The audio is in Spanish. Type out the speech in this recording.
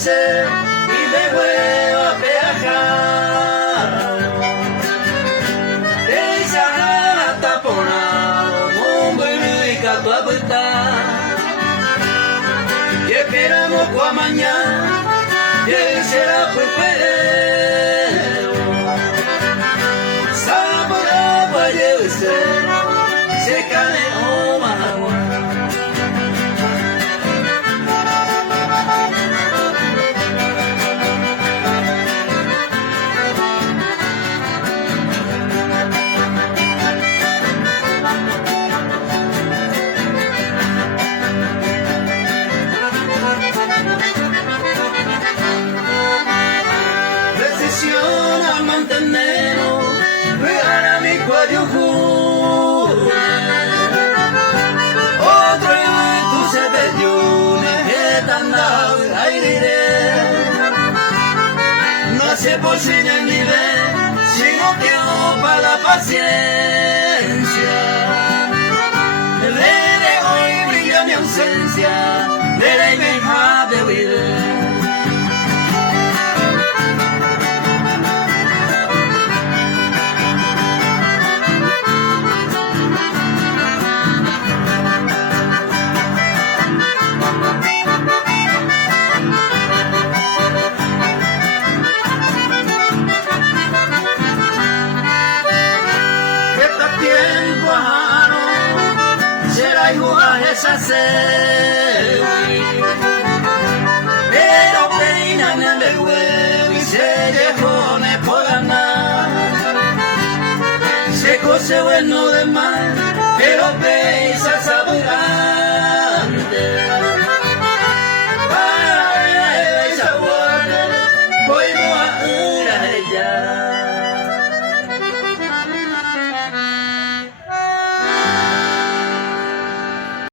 ser y de huevo a peajar. Ella taponado, mumbo y rica tu abuela. Y esperamos kwa mañana, y será pupero. Sabora vaya ser, se cane o mahagua. Al mantenernos, regala mi cuello otro en tu sebellunes que tan dado aire. No hace por señal ni ver, sino que para la paciencia. De hoy brilla mi ausencia, de la imagen de vida. Esa pero peinan el huevo y se dejó por ganar. Se cose bueno de mar, pero pesa saborante. Para esa guarda, voy a ir a ella.